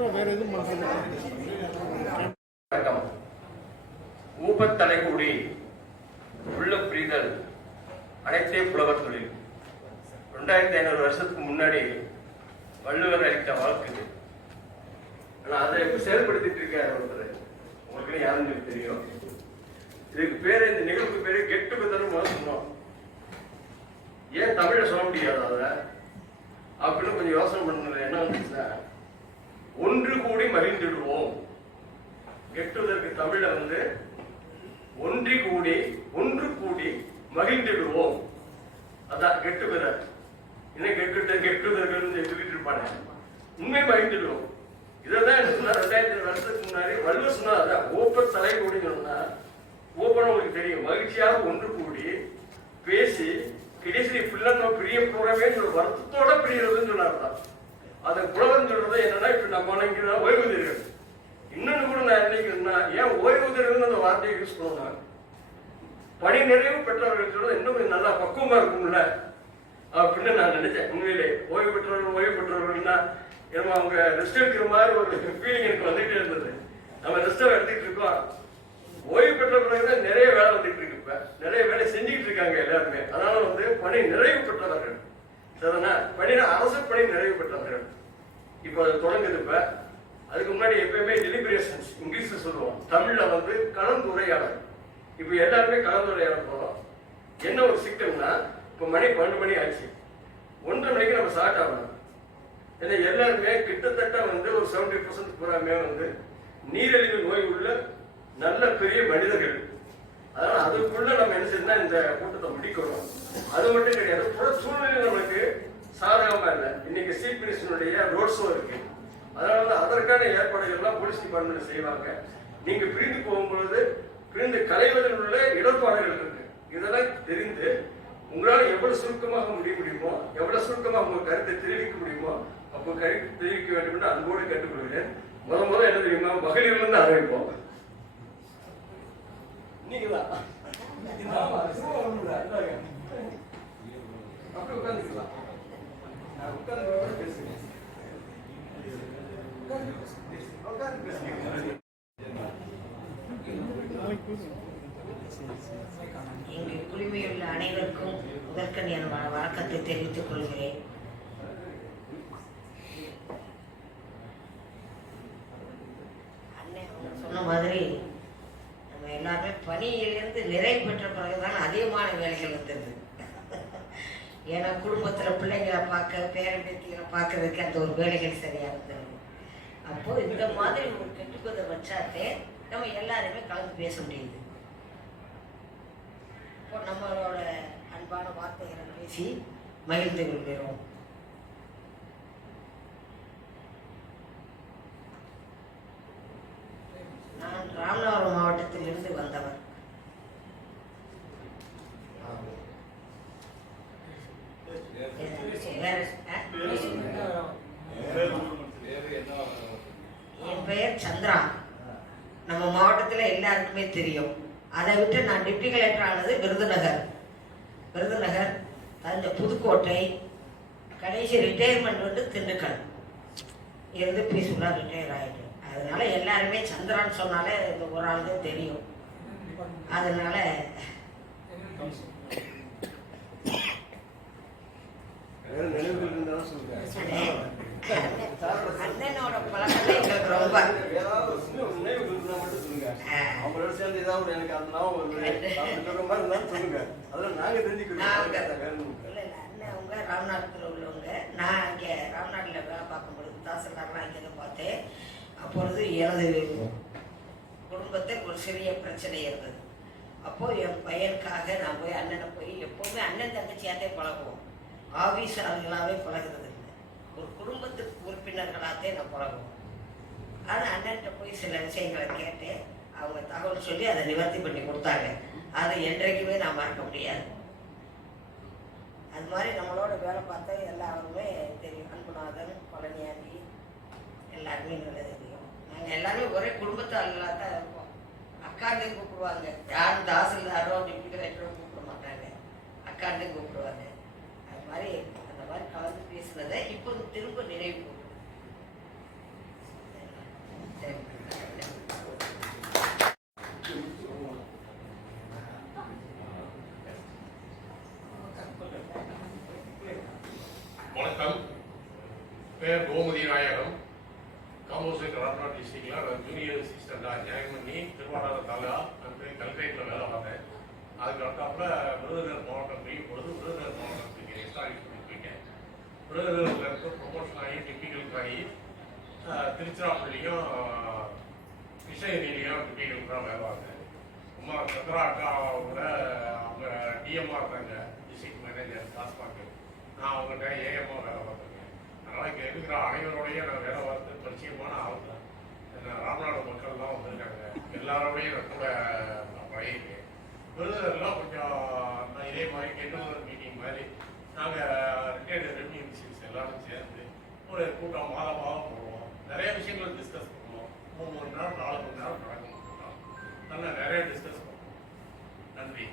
வேற எதுவும் வணக்கம். ஊபத்தலைகூடி உள்ள புரிதல் அனைத்தே புலவர் தொழில். 2500 வருஷத்துக்கு முன்னாடி வள்ளுவர் அளித்த வாக்கு. ஆனா அதை எப்படி செயல்படுத்திட்டு இருக்காரு ஒருத்தர், உங்களுக்கு யாருன்னு தெரியும். இதுக்கு பேரு, இந்த நிகழ்வுக்கு பேரு கெட்டு குதல் சொன்னோம். ஏன் தமிழ சொல்ல முடியாது அத அப்படின்னு கொஞ்சம் யோசனை பண்ணது. என்ன வந்துச்சுன்னா, ஒன்று கூடி மகிழ்ந்துடுவோம். கெட்டுவதற்கு தமிழ ஒன்று கூடி மகிழ்ந்துடுவோம். அதான் கெட்டு பெற. இன்னும் கெட்டுதர்கள் சொல்லிட்டு இருப்பாங்க. உண்மை மகிழ்ந்துடுவோம். இதான் சொன்னா 2000 வருஷத்துக்கு முன்னாடி வள்ளுவர் சொன்னா. அதான் ஓப்ப தலை கூடின்னு சொன்னா, ஓப்பன உங்களுக்கு தெரியும். மகிழ்ச்சியாக ஒன்று கூடி பேசி கிடைசி பிள்ளை பிரிய போறவே வருத்தத்தோட பிரியறதுன்னு சொன்னார்தான். அதை புலவன் சொல்றது என்னன்னா, இப்ப நம்ம நினைக்கிறோம் ஓய்வூதியர்கள். இன்னொன்னு கூட நான் நினைக்கிறேன்னா, ஏன் ஓய்வூதியர்கள் அந்த வார்த்தையை யூஸ் பண்ணுவாங்க. பணி நிறைவு பெற்றவர்கள் சொல்றது இன்னும் கொஞ்சம் நல்லா பக்குவமா இருக்கும்ல அப்படின்னு நான் நினைச்சேன். உண்மையிலே ஓய்வு பெற்றவர்கள்னா ஏன்னா அவங்க ரெஸ்ட் எடுக்கிற மாதிரி ஒரு ஃபீலிங் எனக்கு வந்துட்டே இருந்தது. நம்ம ரெஸ்ட் எடுத்துட்டு இருக்கோம். ஓய்வு பெற்ற பிறகுதான் நிறைய வேலை வந்துட்டு இருக்கு. இப்ப நிறைய வேலை செஞ்சுக்கிட்டு இருக்காங்க எல்லாருமே. அதனால பணி நிறைவு பெற்றவர்கள் சரிதானா, அரசு பணி நிறைவு பெற்றவர்கள் இப்ப அது தொடங்குது. இப்ப அதுக்கு முன்னாடி எப்பயுமே டெலிபரேஷன்ஸ் இங்கிலீஷ்ல சொல்லுவோம், தமிழ்ல கலந்துரையாடல். இப்ப எல்லாருமே கலந்துரையாட போறோம். என்ன ஒரு சிக்கல்னா, இப்ப மணி 12 மணி ஆச்சு, 1:30 மணிக்கு நம்ம ஸ்டார்ட் ஆகணும். ஏன்னா எல்லாருமே கிட்டத்தட்ட ஒரு 70% பூராமே நீரிழிவு நோய் உள்ள நல்ல பெரிய மனிதர்கள். அதனால அதுக்குள்ள நம்ம என்ன செய்யணும், இந்த கூட்டத்தை முடிக்கணும். அது மட்டும் கிடையாது, புற சூழ்நிலை நமக்கு சாதகமா இல்லை. இன்னைக்கு சீஃப் மினிஸ்டருடைய ரோட் ஷோ இருக்கு. அதனால அதற்கான ஏற்பாடுகள் எல்லாம் போலீஸ் டிபார்ட்மெண்ட் செய்வாங்க. நீங்க பிரிந்து போகும்பொழுது பிரிந்து கலைவதில் உள்ள இடர்பாடுகள் இருக்கு. இதெல்லாம் தெரிந்து உங்களால் எவ்வளவு சுருக்கமாக முடியுமோ, எவ்வளவு சுருக்கமாக உங்க கருத்தை தெரிவிக்க முடியுமோ அப்போ கருத்து தெரிவிக்க வேண்டும் என்று அன்போடு கேட்டுக்கொள்கிறேன். முதல்ல என்ன தெரியுமா, மகளிர்ல இருந்து ஆரம்பிப்போம். நீங்களா அப்படி உட்காந்துக்கலாம். உட்கார்ந்து பேசுங்க. இங்கு குழுமையுள்ள அனைவருக்கும் முதற்கண் என் வணக்கத்தை தெரிவித்துக் கொள்கிறேன். அண்ணன் சொன்ன மாதிரி நம்ம எல்லாருமே பணியிலிருந்து நிறைவு பெற்ற பிறகுதான் அதிகமான வேலைகள் வந்துருது. ஏன்னா குடும்பத்துல பிள்ளைங்களை பார்க்க, பேரம்பேத்திகளை பார்க்கறதுக்கு அந்த ஒரு வேலைகள் சரியா இருந்தது. அப்போ இந்த மாதிரி ஒரு கெட்டுக்கதை வச்சாத்தே நம்ம எல்லாருமே கலந்து பேச முடியுது. இப்போ நம்மளோட அன்பான வார்த்தைகளை பேசி மகிழ்ந்து கொள்கிறோம். நான் ராமநாதபுரம் மாவட்டத்தில் இருந்து வந்தவர். என் பெயர் சந்திரா. நம்ம மாவட்டத்தில் எல்லாருக்குமே தெரியும். அதை விட்டு நான் டிப்டி கலெக்டர் ஆனது விருதுநகர், புதுக்கோட்டை. கடைசி ரிட்டையர்மெண்ட் திண்டுக்கல் இருந்து பீஸ்ஃபுல்லாக ரிட்டையர் ஆகிட்டு. அதனால எல்லாருமே சந்திரான்னு சொன்னாலே இந்த ஒரு ஆளுக்கு தெரியும். அதனால அண்ணனோட பழக்கத்தை எங்களுக்கு ரொம்ப அவங்களோட சேர்ந்து ஏதாவது எனக்கு அந்த அவங்க ராம்நாட்டில் உள்ளவங்க. நான் இங்கே ராம்நாட்டில் வேலை பார்க்கும்பொழுது தாசில்தார்லாம் இங்கே பார்த்தேன். அப்பொழுது எனது குடும்பத்தில் ஒரு சிறிய பிரச்சனை இருந்தது. அப்போது என் பையனுக்காக நான் போய் அண்ணனை போய் எப்போவுமே அண்ணன் தங்கச்சியாத்தே பழகுவோம். ஆஃபீஸ் ஆளுகளாகவே பழகிறது இல்லை. ஒரு குடும்பத்துக்கு உறுப்பினர்களாகத்தே நான் பழகுவோம். ஆனால் அண்ணன்கிட்ட போய் சில விஷயங்களை கேட்டேன். அவங்க தகவல் சொல்லி அதை நிவர்த்தி பண்ணி கொடுத்தாங்க. அதை என்றைக்குமே நான் மறக்க முடியாது. அது மாதிரி நம்மளோட வேலை பார்த்தா எல்லாருமே தெரியும். அன்புநாதன், பழனியாண்டி எல்லாருமே நல்லா தெரியும். நாங்கள் எல்லாருமே ஒரே குடும்பத்து ஆளுகளாக தான் இருப்போம். அக்காண்டே கூப்பிடுவாங்க. யாரும் தாசில்தாரோ டிப்டி கலெக்டரோ கூப்பிட மாட்டாங்க, அக்காண்டே கூப்பிடுவாங்க. அது மாதிரி அந்த மாதிரி கலந்து பேசுனதை இப்போ திரும்ப நினைவு ஃபார்ம் ஹவுஸ் ராம்நாத் டிஸ்ட்ரிக்டில் ஜூனியர் அசிஸ்டண்டாக ஜாயின் பண்ணி திருவாரூர் தாலுகா அங்கே கல்கேட்டில் வேலை பார்த்தேன். அதுக்கு அடுத்தாப்புல விருதுநகர் மாவட்டம் போய் பொழுது விருதுநகர் மாவட்டத்துக்கு எஸ்டாலிஷ் பண்ணி போயிட்டேன். விருதுநகரில் இருக்க ப்ரொமோஷன் ஆகி டெக்னிக்கலுக்கு ஆகி திருச்சிராப்பள்ளியும் கிருஷ்ணகிரியிலையும் டெக்னிக்கலுக்கு வேலை பார்த்தேன். அம்மா சந்திரா அக்காவோட அவங்க டிஎம்ஆர் இருந்தாங்க, டிஸ்ட்ரிக்ட் மேனேஜர் டாஸ்மாக்கு. நான் அவங்ககிட்ட ஏஎம்மா வேலை பார்த்துருக்கேன். அதனால் இங்கே இருக்கிற அனைவரோடையும் நான் வேலை பார்த்து பரிச்சயமான ஆள் தான். ராமநாடு மக்கள்லாம் வந்திருக்காங்க, எல்லாரோடையும் நான் கூட பழகிருக்கேன். விருதுநகர்லாம் கொஞ்சம் நான் இதே மாதிரி கெட்டூர் மீட்டிங் மாதிரி நாங்கள் ரிட்டையர்டு ரெவன்யூ மிஷின்ஸ் எல்லாரும் சேர்ந்து ஒரு கூட்டம் மாதம் போடுவோம். நிறைய விஷயங்கள் டிஸ்கஸ் பண்ணுவோம். 3 மணி நேரம் 4 மணி நேரம் நடக்கும் கூட்டம். நல்லா நிறைய டிஸ்கஸ் பண்ணுவோம். நன்றி.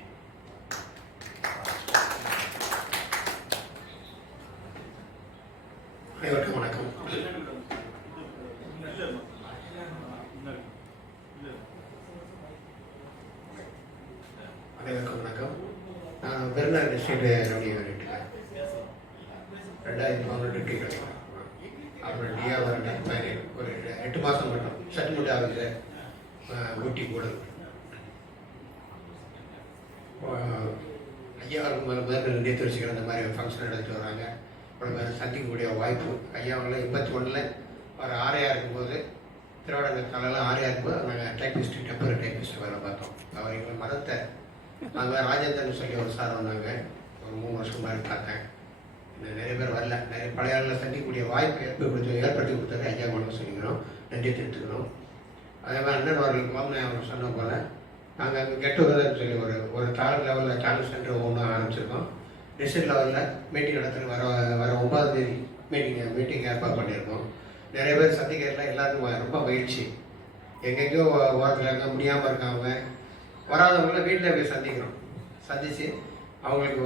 அனைவருக்கும் வணக்கம். அனைவருக்கும் வணக்கம். நான் விருதுநகர் டிஸ்ட்ரிக்ட் ரெவன்யூ யூனிட்டில் 2013 டியூட்டி கிடைக்கும். அப்புறம் டிஆ வரேன் ஒரு 8 மாதம் மட்டும் செட்டில்மெண்ட் ஆகுது. ஊட்டி கூட ஐயா மேலே நன்றி தெரிவிச்சுக்கிற இந்த மாதிரி ஃபங்க்ஷன் எடுத்துகிட்டு வராங்க. அப்புறம் சந்திக்கக்கூடிய வாய்ப்பு ஐயாவில் 81 ஒரு ஆரையாக இருக்கும்போது திருவாடகர் காலையில் ஆரையாக இருக்கும்போது நாங்கள் டைப்பிஸ்ட் டெம்பரரி டைப்பிஸ்ட் வேலை பார்த்தோம். அவர் எங்களை மதத்தை நாங்கள் ராஜேந்திரன் சொல்லி ஒரு சார் வந்தாங்க. ஒரு 3 வருஷம் மாதிரி பார்த்தேன். நிறைய பேர் வரல. நிறைய பழைய ஆளில் சந்திக்கக்கூடிய வாய்ப்பு ஏற்படுத்தி கொடுத்தது ஐயா மனம் சொல்லிக்கிறோம், நன்றி தெரிவித்துக்கிறோம். அதே மாதிரி அண்ணன் அவர்களுக்கு அவர் சொன்ன போல் நாங்கள் அங்கே கெட்டுவதுன்னு சொல்லி ஒரு தாலுக் லெவலில் சேனல் சென்டர் ஒன்று ஆரம்பிச்சிருக்கோம். டிஸ்ட்ரிக்ட் லெவலில் மீட்டிங் நடத்துகிற வர 9ஆம் தேதி மீட்டிங் ஏற்பாடு பண்ணியிருக்கோம். நிறைய பேர் சந்திக்கிறதுல எல்லாருக்கும் ரொம்ப மகிழ்ச்சி. எங்கெங்கேயோ ஓரத்தில் இருக்க முடியாமல் இருக்காங்க, வராதவங்கள வீட்டில் போய் சந்தித்து அவங்களுக்கு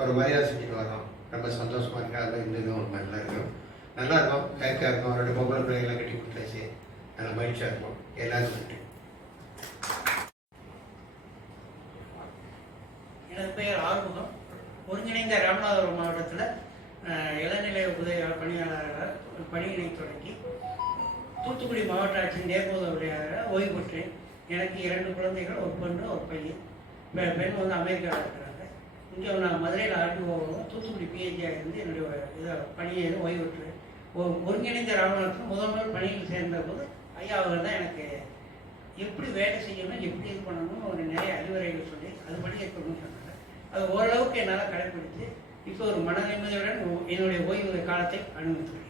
ஒரு மரியாதை செஞ்சுட்டு வரோம். ரொம்ப சந்தோஷமாக இருக்குது. அதெல்லாம் இந்த இதுவும் நல்லா இருக்கும், நல்லா இருக்கும், ஹேப்பியாக இருக்கும். 2 பொம்பளை பிள்ளைகள்லாம் கட்டி கொடுத்தாச்சு, நல்லா மகிழ்ச்சியாக இருக்கும். எல்லாருக்கும் நன்றி. எனது பெயர் ஆறுமுகம். ஒருங்கிணைந்த ராமநாதபுரம் மாவட்டத்தில் இளநிலை உதவி பணியாளராக பணியினை தொடங்கி தூத்துக்குடி மாவட்ட ஆட்சியின் நேர்முக உதவியாளராக ஓய்வு பெற்றேன். எனக்கு 2 குழந்தைகள், ஒரு பெண்ணு ஒரு பையன். பெண் வந்து அமெரிக்காவில் இருக்கிறாங்க. இங்கே நான் மதுரையில் ஆர்டிஓவும் தூத்துக்குடி பிஹெச்டியாக இருந்து என்னுடைய பணியை ஓய்வு பெற்றேன். ஒருங்கிணைந்த ராமநாதத்தில் முதல் பணியில் சேர்ந்த போது ஐயா அவர்கள் தான் எனக்கு எப்படி வேலை செய்யணும், எப்படி இது பண்ணணும் ஒரு நிறைய அறிவுரைகள் சொல்லி அதுபடி இருக்கணும்னு சொன்னாங்க. அது ஓரளவுக்கு என்னால் கடைப்பிடித்து இப்போ ஒரு மன நிம்மதியுடன் என்னுடைய ஓய்வு காலத்தை அனுபவித்துள்ளேன்.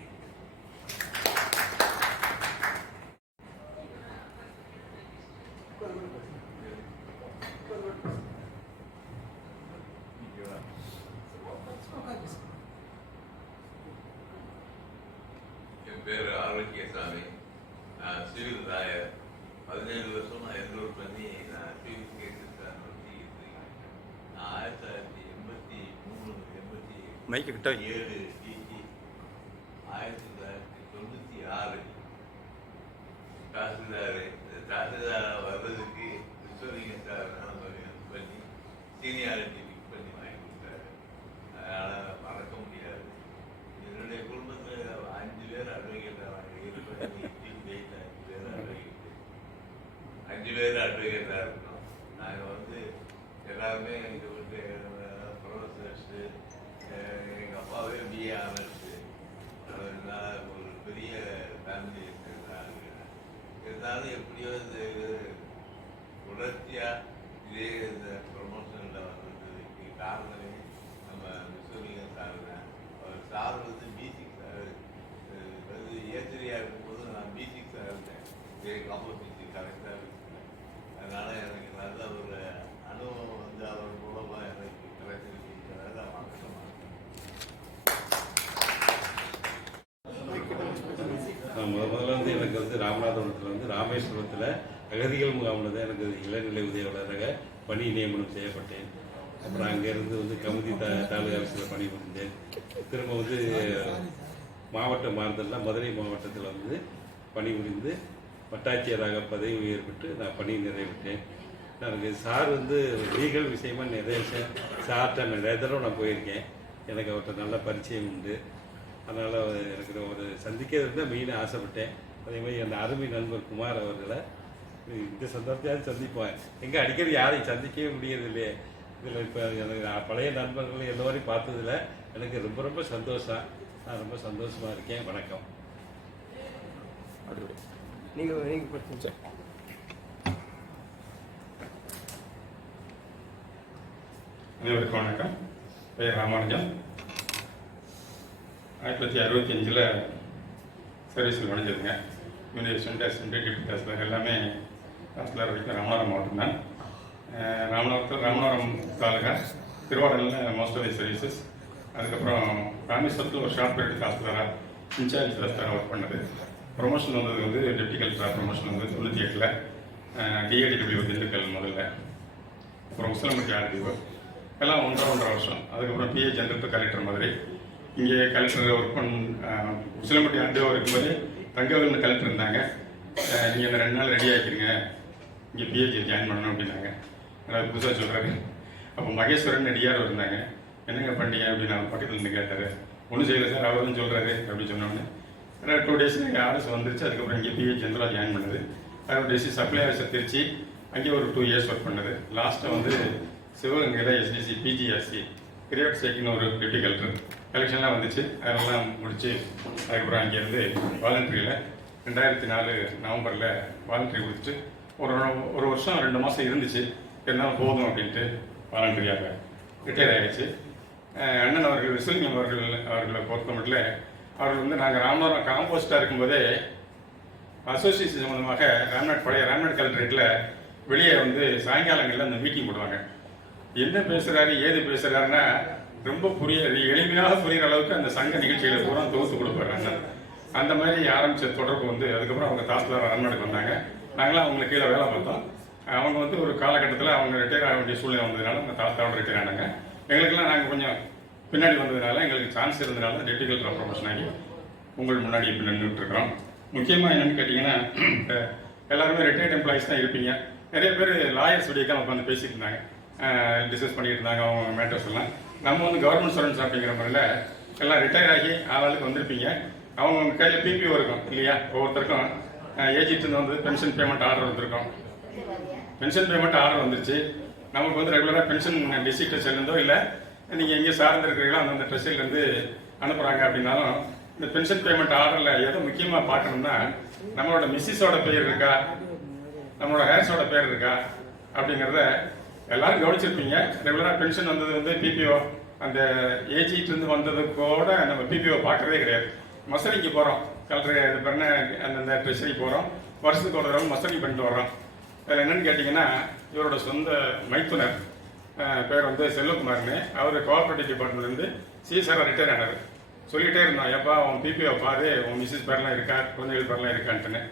என் பேர் ஆரோக்கியசாமி. நான் சிவில் தாயர். 17 வருஷமா என்ரோல் பண்ணி நான் சிவில் கேசஸ் நடத்திக்கிட்டு இருக்கேன். நான் 1987 டிசி 1996 தாசில்தார் வர்றதுக்கு விஸ்வலிங்க சார் பண்ணி சீனியாரிட்டி ஃபிக்ஸ் பண்ணி வாங்கி கொடுத்தாரு. அதனால் மறக்க முடியாது. என்னுடைய குடும்பத்தில் 5 பேர் அட்வொகேட்டாக 5 பேர் அட்வொகேட்டாக இருக்கணும். நாங்கள் வந்து எல்லாருமே இது வந்து ப்ரொஃபஸர்ஸு. எங்கள் அப்பாவே பிஏ ஆனர்ஸு. அதனால ஒரு பெரிய ஃபேமிலி இருக்கிறாங்க. இருந்தாலும் எப்படியோ இந்த தொடர்ச்சியாக இதே இந்த ப்ரொமோஷனில் வந்ததுக்கு காரணமே நம்ம விஸ்வலிங்க சார் தான். அவர் சார் வந்து பிசிக் சார் வந்து ஏச்சரியாக இருக்கும்போது நான் பிசிக் சார் இருந்தேன். இதே காம்படிஷன் கரெக்டாக இருக்கேன். அதனால் எனக்கு நல்ல ஒரு அனுபவம் வந்து அவர் மூலமாக எனக்கு கிடைச்சிருக்கிறத மறக்க மாட்டேன். முதல்ல வந்து எனக்கு வந்து ராமநாதபுரத்தில் வந்து ராமேஸ்வரத்தில் அகதிகள் முகாமில் தான் எனக்கு இளநிலை உதவியாளராக பணி நியமனம் செய்யப்பட்டேன். அப்புறம் அங்கேருந்து வந்து கமுதி தாலுகா ஆஃபீஸில் பணி புரிந்தேன். திரும்ப வந்து மாவட்டம் மாறுதல்னா மதுரை மாவட்டத்தில் வந்து பணிபுரிந்து வட்டாட்சியராக பதவி உயர் பெற்று நான் பணி நிறைவேற்றேன். எனக்கு சார் வந்து லீகல் விஷயமா நிறைய விஷயம் சார்கிட்ட நிறைய தடவை நான் போயிருக்கேன். எனக்கு அவர்கிட்ட நல்ல பரிச்சயம் உண்டு. அதனால் எனக்கு ஒரு சந்திக்கிறது தான் மெயினாக ஆசைப்பட்டேன். அதே மாதிரி அந்த அருமை நண்பர் குமார் அவர்களை இந்த சந்தர்ப்பத்தையாவது சந்திப்போம். எங்கே அடிக்கடி யாரையும் சந்திக்கவே முடியறதில்லையே. இதில் இப்போ எனக்கு பழைய நண்பர்கள் எல்லோரையும் பார்த்ததில் எனக்கு ரொம்ப ரொம்ப சந்தோஷம். நான் ரொம்ப சந்தோஷமாக இருக்கேன். வணக்கம். நீங்கள் அனைவருக்கும் வணக்கம். பெயர் ராமானுஜம். 1965 சர்வீஸில் நுழைஞ்சிருங்க. யூனிவர்சிட்டி அசிஸ்டன்ட், டிப்டி தாசில்தார் எல்லாமே தாசில்தார் வரைக்கும் ராமநாதபுரம் மாவட்டம் தான். ராமநாதபுரம் தாலுகா திருவாரூரில் மோஸ்ட் ஆஃப் தி சர்வீசஸ். அதுக்கப்புறம் ராமேஸ்வரத்தில் ஒரு ஷார்ட் பீரியட் தாசில்தாராக இன்சார்ஜ் தாசில்தாராக ஒர்க் பண்ணது. ப்ரொமோஷன் வந்தது வந்து டெப்டி கலெக்டராக ப்ரொமோஷன் வந்து 98 டிஏடிடபிள்யூ திண்டுக்கல் முதல்ல. அப்புறம் உசிலம்பட்டி ஆர்டிஓ எல்லாம் 1.5 வருஷம். அதுக்கப்புறம் பிஏ ஜெனரல் கலெக்டர் மதுரை. இங்கே கலெக்டர் ஒர்க் உசிலம்பட்டி ஆர்டிஓ இருக்கும்போது தங்கவேல்னு கலெக்டர் இருந்தாங்க. நீங்கள் இந்த 2 நாள் ரெடி ஆகிக்கிறீங்க, இங்கே பிஏஜி ஜாயின் பண்ணணும் அப்படின்னாங்க. அதாவது புதுசாக சொல்கிறாரு. அப்போ மகேஸ்வரன் டிஆர் இருந்தாங்க. என்னங்க பண்ணீங்க அப்படின்னு அவர் பக்கத்தில் இருந்து கேட்டார். ஒன்றும் செய்யலை சார், அவரும் சொல்கிறாரு அப்படின்னு சொன்னோன்னே 2 days எனக்கு ஆர்டர்ஸ் வந்துருச்சு. அதுக்கப்புறம் இங்கே பிஏ ஜெனரலாக ஜாயின் பண்ணது. அதோட டிசி சப்ளை ஆஃபீஸர் திருச்சி, அங்கே ஒரு 2 years ஒர்க் பண்ணது. லாஸ்ட்டாக வந்து சிவகங்கையில் எஸ்டிசி பிஜிஆர்சி கிரியேட் சேக்கின்னு ஒரு டிப்டி கலெக்டர் எலெக்ஷன்லாம் வந்துச்சு. அதெல்லாம் முடிச்சு அதுக்கப்புறம் அங்கேருந்து வாலண்டரியில் 2004 நவம்பரில் வாலண்டரி கொடுத்துட்டு ஒரு வருஷம் 2 மாதம் இருந்துச்சு. இருந்தாலும் போதும் அப்படின்ட்டு வாலண்டரியாக ரிட்டையர் ஆகிடுச்சு. அண்ணன் அவர்கள் விசுலிங்கம் அவர்களை பொறுத்த மட்டும் அவர்கள் வந்து நாங்கள் ராமநாதபுரம் காம்போஸ்டாக இருக்கும்போதே அசோசியேஷன் சம்மந்தமாக பழைய ராம்நாட் கலெக்டரேட்டில் வெளியே வந்து சாயங்காலங்களில் அந்த மீட்டிங் போடுவாங்க. என்ன பேசுகிறாரு ஏது பேசுகிறாருன்னா ரொம்ப எளிமையாக புரிகிற அளவுக்கு அந்த சங்க நிகழ்ச்சிகளை பூரா தொகுத்து கொடுப்பாரு அண்ணன். அந்த மாதிரி ஆரம்பித்த தொடர்பு வந்து அதுக்கப்புறம் அவங்க தாசில்தார் ராம்நாடுக்கு வந்தாங்க. நாங்களாம் அவங்களுக்கு கீழே வேலை பார்த்தோம். அவங்க வந்து ஒரு காலகட்டத்தில் அவங்க ரிட்டையர் ஆக வேண்டிய சூழ்நிலை வந்ததுனால அந்த தாசில்தாரோட ரிட்டையர் ஆனாங்க. எங்களுக்கெல்லாம் நாங்கள் கொஞ்சம் பின்னாடி வந்ததுனால எங்களுக்கு சான்ஸ் இருந்ததுனால டெப்டி கலெக்டர் ப்ரொமோஷன் ஆகி உங்கள் முன்னாடி இப்போ நின்றுட்டு இருக்கிறோம். முக்கியமாக என்னென்னு கேட்டிங்கன்னா எல்லாருமே ரிட்டையர்ட் எம்ப்ளாயிஸ் தான் இருப்பீங்க. நிறைய பேர் லாயர்ஸ் உடையக்காக உட்காந்து பேசிட்டு இருந்தாங்க, டிஸ்கஸ் பண்ணிட்டு இருந்தாங்க அவங்க மேட்டர்ஸ் எல்லாம். நம்ம வந்து கவர்மெண்ட் சர்வன்ஸ் அப்படிங்கிற முறையில் எல்லாம் ரிட்டையர் ஆகி ஆளுக்கு வந்திருப்பீங்க. அவங்க கையில் பிபிஓ இருக்கும் இல்லையா? ஒவ்வொருத்தருக்கும் ஏஜிட்டு வந்து பென்ஷன் பேமெண்ட் ஆர்டர் வந்திருக்கும். பென்ஷன் பேமெண்ட் ஆர்டர் வந்துருச்சு. நமக்கு வந்து ரெகுலராக பென்ஷன் டிஸ்ட்ரிக்ட் ட்ரெஸ்ட்லேருந்தோ இல்லை நீங்கள் எங்கே சார்ந்து இருக்கிறீங்களோ அந்தந்த ட்ரெஸ்ட்லேருந்து அனுப்புகிறாங்க. அப்படின்னாலும் இந்த பென்ஷன் பேமெண்ட் ஆர்டரில் எதை முக்கியமாக பார்க்கணும்னா நம்மளோட மிஸ்ஸஸோட பேர் இருக்கா, நம்மளோட ஹேர்ஸோட பேர் இருக்கா அப்படிங்கிறத எல்லாரும் கவனிச்சிருப்பீங்க. ரெகுலராக பென்ஷன் வந்தது வந்து பிபிஓ அந்த ஏஜிட்டிருந்து வந்தது கூட நம்ம பிபிஓ பார்க்குறதே கிடையாது. மசரிக்கு போகிறோம், கலெக்டர் இது பண்ண அந்தந்த ட்ரெஷரி போகிறோம், வருஷத்துக்கு ஒரு தடவை மசரி பண்ணிட்டு வரோம். அதில் என்னென்னு கேட்டிங்கன்னா இவரோட சொந்த மைத்துனர் பேர் வந்து செல்வகுமார்னு, அவர் கோஆபரேட்டிவ் டிபார்ட்மெண்ட்லேருந்து சிஎஸ்ஆர் ரிட்டையர் ஆனார். சொல்லிகிட்டே இருந்தோம், எப்பா உன் பிபிஓ பாரு, உன் மிஸ்ஸஸ் பேர்லாம் இருக்கா, குழந்தைகள் பேர்லாம் இருக்கான்ட்டுன்னு.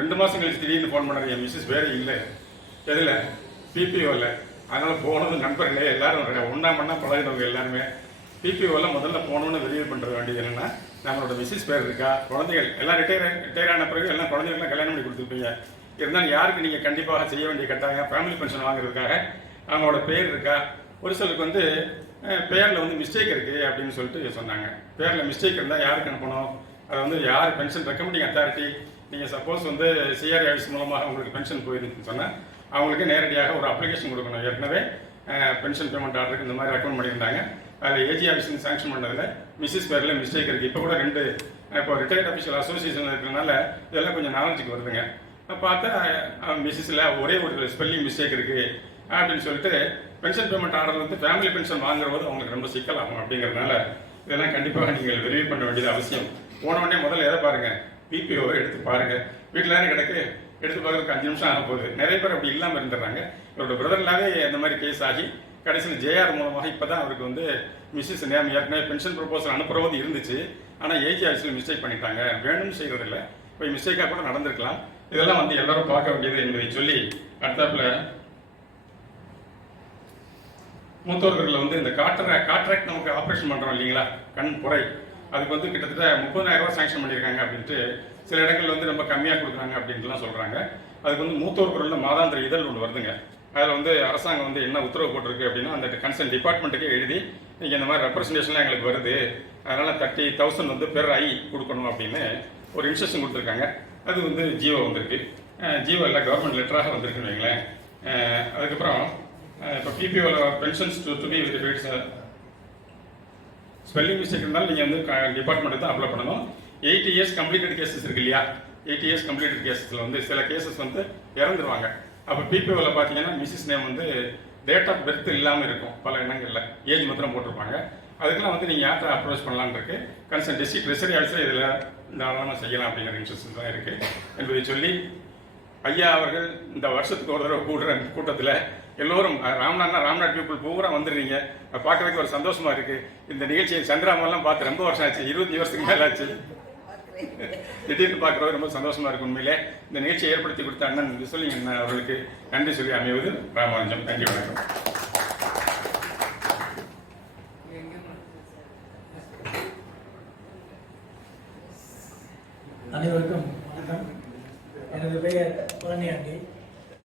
2 மாதம் கழிச்சு திடீர்னு ஃபோன் பண்ணாரு, என் மிஸ்ஸஸ் பேர் இல்லை. எதில்? பிபிஓவில். அதனால் போனது நண்பர்களே எல்லாரும் ஒன்றா மண்ணா பழகினவங்க எல்லாருமே பிபிஓவில் முதல்ல போகணுன்னு வெரிஃபை பண்ணுறது வேண்டியது என்னென்னா நம்மளோட மிஸ்ஸஸ் பேர் இருக்கா, குழந்தைகள் எல்லாம் ரிட்டையர் ஆன பிறகு எல்லாம் குழந்தைகள்லாம் கல்யாணம் பண்ணி கொடுத்துருப்பீங்க. இருந்தாலும் யாருக்கு நீங்கள் கண்டிப்பாக செய்ய வேண்டிய கட்டாயம் ஃபேமிலி பென்ஷன் வாங்குறதுக்காக அவங்களோட பேர் இருக்கா. ஒரு சிலருக்கு வந்து பேரில் வந்து மிஸ்டேக் இருக்குது அப்படின்னு சொல்லிட்டு சொன்னாங்க. பேரில் மிஸ்டேக் இருந்தால் யாருக்கு அனுப்பணும்? அதை வந்து யார் பென்ஷன் ரெக்கமெண்டிங் அத்தாரிட்டி, நீங்கள் சப்போஸ் வந்து சிஆர்ஐ ஆஃபீஸ் மூலமாக உங்களுக்கு பென்ஷன் போயிருக்குன்னு சொன்னால் அவங்களுக்கு நேரடியாக ஒரு அப்ளிகேஷன் கொடுக்கணும். ஏற்கனவே பென்ஷன் பேமெண்ட் ஆர்டருக்கு இந்த மாதிரி ரெக்கமெண்ட் பண்ணியிருந்தாங்க. அதில் ஏஜி ஆஃபீஸில் சாங்ஷன் பண்ணதில் மிஸ்ஸஸ் பேரில் மிஸ்டேக் இருக்குது. இப்போ கூட 2 இப்போ ரிட்டையர்ட் ஆஃபீஷியல் அசோசியேஷன் இருக்கிறதுனால இதெல்லாம் கொஞ்சம் நாலேஜுக்கு வருதுங்க. பார்த்தா மிஸ்ஸஸில் ஒரே ஒரு ஸ்பெல்லிங் மிஸ்டேக் இருக்குது அப்படின்னு சொல்லிட்டு பென்ஷன் பேமெண்ட் ஆர்டர் வந்து ஃபேமிலி பென்ஷன் வாங்குறது அவங்களுக்கு ரொம்ப சிக்கலாகும். அப்படிங்கிறதுனால இதெல்லாம் கண்டிப்பாக நீங்கள் வெரிஃபை பண்ண வேண்டியது அவசியம். போன உடனே முதல்ல எதை பாருங்கள், பிபிஓவை எடுத்து பாருங்கள். வீட்டில் தானே கிடக்கு, எடுத்து பார்க்கறதுக்கு 5 நிமிஷம் ஆக போகுது. நிறைய பேர் அப்படி இல்லாமல் இருந்துடுறாங்க. இவரோட பிரதர்லாவே அந்த மாதிரி கேஸ் ஆகி கடைசியில் ஜேஆர் மூலமாக இப்போ தான் அவருக்கு வந்து மிஸ்ஸஸ் நேம் ஏற்கனவே பென்ஷன் ப்ரொபோசல் அனுப்புறது இருந்துச்சு. ஆனால் ஏஜி ஆஃபீஸில் மிஸ்டேக் பண்ணிட்டாங்க, வேணும்னு செய்கிறதில்ல, இப்போ மிஸ்டேக்காக கூட நடந்திருக்கலாம். இதெல்லாம் வந்து எல்லாரும் பார்க்க வேண்டியது என்பதை சொல்லி அடுத்தாப்புல மூத்தோர்களில் வந்து இந்த காட்ராக்ட் நமக்கு ஆப்ரேஷன் பண்ணுறோம் இல்லைங்களா, கண் புரை, அதுக்கு வந்து கிட்டத்தட்ட 30,000 ரூபா சாங்ஷன் பண்ணியிருக்காங்க அப்படின்ட்டு சில இடங்கள் வந்து ரொம்ப கம்மியாக கொடுக்குறாங்க அப்படின்ட்டுலாம் சொல்கிறாங்க. அதுக்கு வந்து மூத்தோர் குரலில் மாதாந்திர இதழ் ஒன்று வருதுங்க. அதில் வந்து அரசாங்கம் வந்து என்ன உத்தரவு போட்டிருக்கு அப்படின்னா அந்த கன்சர்ன் டிபார்ட்மெண்ட்டுக்கே எழுதி நீங்கள் இந்த மாதிரி ரெப்ரஸன்டேஷன்லாம் எங்களுக்கு வருது, அதனால் 30,000 வந்து பெர் ஐ கொடுக்கணும் அப்படின்னு ஒரு இன்ஸ்ட்ரக்ஷன் கொடுத்துருக்காங்க. அது வந்து ஜியோ வந்திருக்கு. ஜியோ எல்லாம் கவர்மெண்ட் லெட்டராக வந்திருக்குன்னு வைங்களேன். அதுக்கப்புறம் இப்போ பிபிஓவில் pensions to be verified spelling mistake இருந்தாலும் நீங்கள் வந்து டிபார்ட்மெண்ட்டு தான் அப்ளை பண்ணணும். 8 இயர்ஸ் கம்ப்ளீட்டட் கேசஸ் இருக்கு இல்லையா, 8 இயர்ஸ் கம்ப்ளீட்டட் கேசஸில் வந்து சில கேசஸ் வந்து இறந்துருவாங்க. அப்போ பிபிஓவில் பார்த்தீங்கன்னா மிஸ்ஸஸ் நேம் வந்து டேட் ஆஃப் பர்த் இல்லாமல் இருக்கும் பல இடங்களில், ஏஜ் மாத்திரம் போட்டிருப்பாங்க. அதுக்கெல்லாம் வந்து நீங்கள் யார்கிட்ட அப்ரோச் பண்ணலான்னு இருக்கு. கன்சர்ன் டிஸ்ட்ரிக்ட் ட்ரெஷரி ஆஃபீஸர் இதில் தாராளமாக செய்யலாம் அப்படிங்கிற இன்ஸ்ட்ரக்ஷன் தான் இருக்குது என்பதை சொல்லி, ஐயா அவர்கள் இந்த வருஷத்துக்கு ஒரு தடவை கூடுற கூட்டத்தில் எல்லோரும் ராம்நாத் பீப்புள் பூரா வந்துடுறீங்க. பார்க்கறதுக்கு ஒரு சந்தோஷமா இருக்கு. இந்த நிகழ்ச்சியை சந்திராமெல்லாம் பார்த்து ரொம்ப வருஷம் ஆச்சு, 20 வருஷத்துக்கு மேலே ஆச்சு. திடீர்னு பார்க்குறது ரொம்ப சந்தோஷமா இருக்கு. உண்மையிலே இந்த நிகழ்ச்சியை ஏற்படுத்தி கொடுத்த அண்ணன் சொல்லி அவர்களுக்கு நன்றி சொல்லி அமைவது ராமானுஜம். நன்றி, வணக்கம். அனைவருக்கும் வணக்கம். எனது பெயர் பழனியாண்டி.